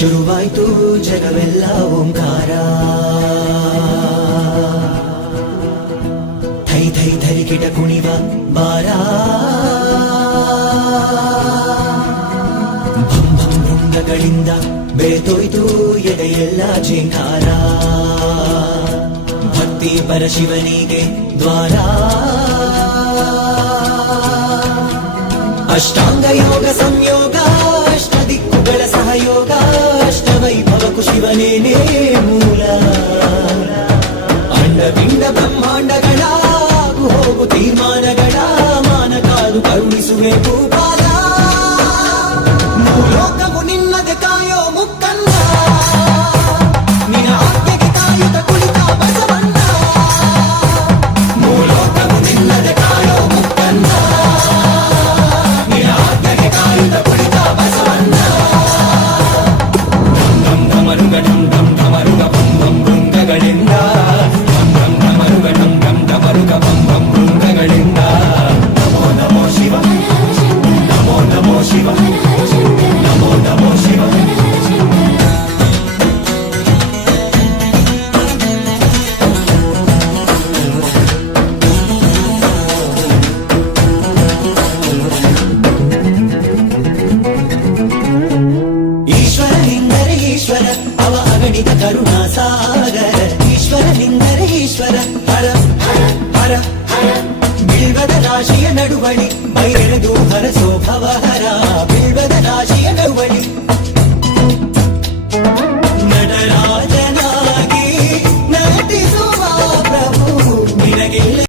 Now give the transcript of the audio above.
ಶುರುವಾಯ್ತು ಜಗವೆಲ್ಲ ಓಂಕಾರ Thi Thi ಥರಿ ಕಿಟ ಕುಣಿವ ಬಾರ ಭಂ ಭಂ ಭೃಂಗಗಳಿಂದ ಬೆರೆತೋಯ್ತು ಎದೆಯೆಲ್ಲ ಝೇಂಕಾರ ಭಕ್ತಿ ಪರಶಿವನಿಗೆ ದ್ವಾರ ಅಷ್ಟಾಂಗ ಯೋಗ ಸಂಯೋಗ ಅಷ್ಟ ದಿಕ್ಕುಗಳ ಸಹಯೋಗ ಅಷ್ಟವೈಭವಕು ಶಿವನೇನೇ ಮೂಲ ಅಂಡಪಿಂಡ ಬ್ರಹ್ಮಾಂಡಗಳ ಹೋಗು ತೀರ್ಮಾನಗಳ ಮಾನ ಕಾದು ಕರುಣಿಸುವೆ ಭೂಪಾಲ ಮೂಲೋಕವು ನಿನ್ನದೆ ಕಾಯೋ ಮುಕ್ಕನ್ನ ನಿನ ಆಜ್ಞೆಗೆ ಕಾಯುತ್ತ ಕುಳಿತ ಬಸವಣ್ಣ ಮೂಲೋಕವು ನಿನ್ನದೆ ಕಾಯೋ ಮುಕ್ಕನ್ನ ಅವ ಅಗಣಿತ ಕರುಣಾ ಸಾಗರ ಈಶ್ವರನಿಂದರೆ ಈಶ್ವರ ಹರ ಹರ ಹರ ಬಿಲ್ವದ ರಾಶಿಯ ನಡುವಳಿ ಬೈರೆದು ಹರಸೋ ಭವಹರ ಬಿಲ್ವದ